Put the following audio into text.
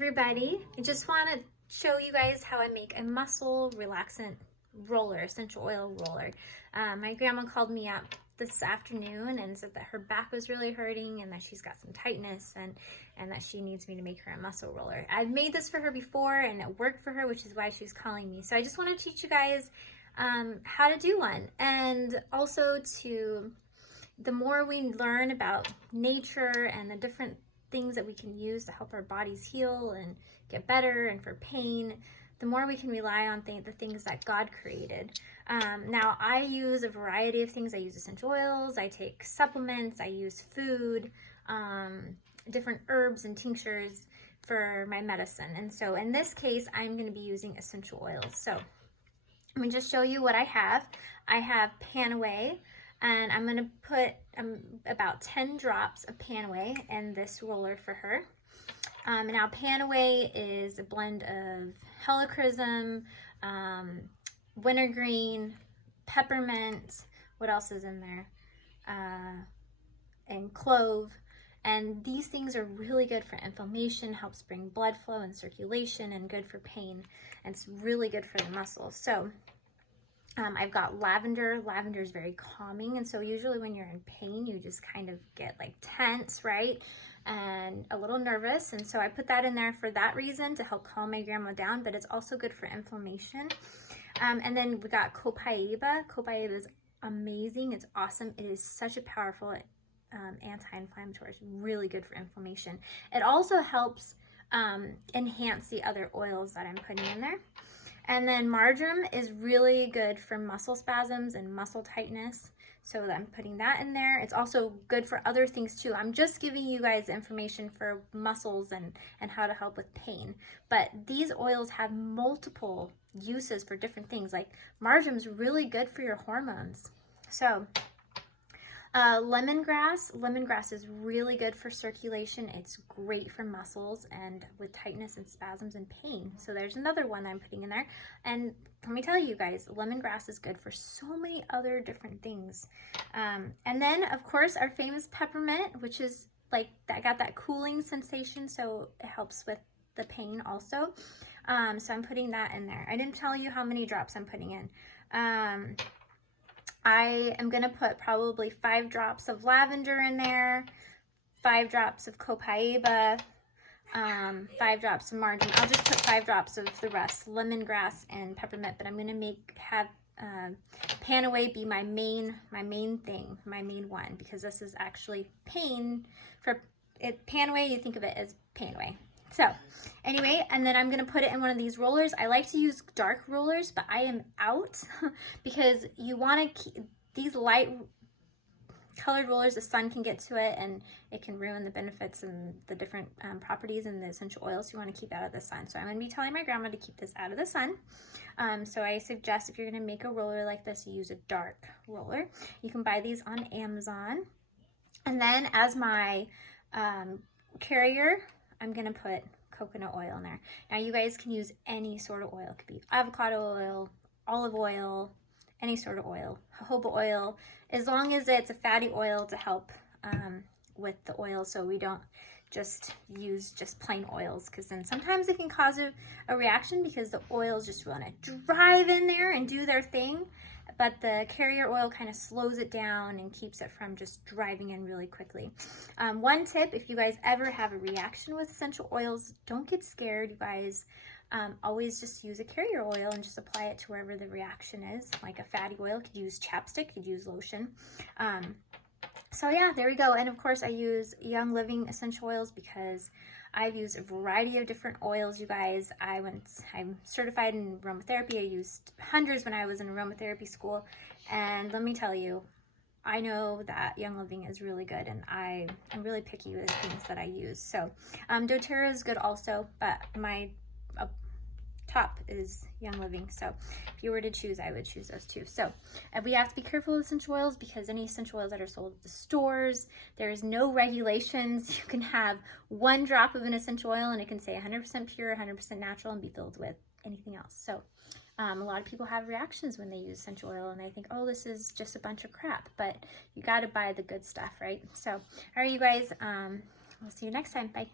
everybody. I just want to show you guys how I make a muscle relaxant roller, essential oil roller. My grandma called me up this afternoon and said that her back was really hurting and that she's got some tightness and that she needs me to make her a muscle roller. I've made this for her before and it worked for her, which is why she's calling me. So I just want to teach you guys how to do one, and also the more we learn about nature and the different things that we can use to help our bodies heal and get better and for pain, the more we can rely on the things that God created. Now, I use a variety of things. I use essential oils, I take supplements, I use food, different herbs and tinctures for my medicine. And so in this case, I'm going to be using essential oils. So let me just show you what I have. I have Panaway, and I'm going to put about 10 drops of Panaway in this roller for her. Now, Panaway is a blend of helichrysum, wintergreen, peppermint, what else is in there? And clove. And these things are really good for inflammation, helps bring blood flow and circulation, and good for pain. And it's really good for the muscles. So I've got lavender. Lavender is very calming, and so usually when you're in pain, you just kind of get like tense, right? And a little nervous, and so I put that in there for that reason, to help calm my grandma down, but it's also good for inflammation. And then we got Copaiba. Copaiba is amazing. It's awesome. It is such a powerful anti-inflammatory. It's really good for inflammation. It also helps enhance the other oils that I'm putting in there. And then Marjoram is really good for muscle spasms and muscle tightness. So I'm putting that in there. It's also good for other things too. I'm just giving you guys information for muscles and how to help with pain. But these oils have multiple uses for different things. Like marjoram's really good for your hormones. So lemongrass. Lemongrass is really good for circulation. It's great for muscles and with tightness and spasms and pain. So there's another one I'm putting in there. And let me tell you guys, lemongrass is good for so many other different things. And then, of course, our famous peppermint, which is like, that got that cooling sensation, so it helps with the pain also. So I'm putting that in there. I didn't tell you how many drops I'm putting in. I am going to put probably 5 drops of lavender in there, 5 drops of Copaiba, 5 drops of marjoram. I'll just put 5 drops of the rest, lemongrass and peppermint, but I'm going to have Panaway be my main thing, my main one, because this is actually pain. For it, Panaway, you think of it as Panaway. So anyway, and then I'm going to put it in one of these rollers. I like to use dark rollers, but I am out because you want to keep these light colored rollers, the sun can get to it and it can ruin the benefits and the different properties and the essential oils you want to keep out of the sun. So I'm going to be telling my grandma to keep this out of the sun. So I suggest if you're going to make a roller like this, you use a dark roller. You can buy these on Amazon. And then as my carrier, I'm going to put coconut oil in there. Now you guys can use any sort of oil. It could be avocado oil, olive oil, any sort of oil, jojoba oil, as long as it's a fatty oil to help with the oil, so we don't just use just plain oils, because then sometimes it can cause a reaction because the oils just want to drive in there and do their thing. But the carrier oil kind of slows it down and keeps it from just driving in really quickly. One tip, if you guys ever have a reaction with essential oils, don't get scared, you guys. Always just use a carrier oil and just apply it to wherever the reaction is. Like a fatty oil, could use chapstick, could use lotion. So yeah, there we go. And of course I use Young Living essential oils because I've used a variety of different oils, you guys. I'm certified in aromatherapy. I used hundreds when I was in aromatherapy school. And let me tell you, I know that Young Living is really good, and I'm really picky with things that I use. So Doterra is good also, but my top is Young Living. So if you were to choose, I would choose those two. So we have to be careful with essential oils because any essential oils that are sold at the stores, there's no regulations. You can have 1 drop of an essential oil and it can say 100% pure, 100% natural, and be filled with anything else. So a lot of people have reactions when they use essential oil and they think, oh, this is just a bunch of crap, but you got to buy the good stuff, right? So all right, you guys, we'll see you next time. Bye.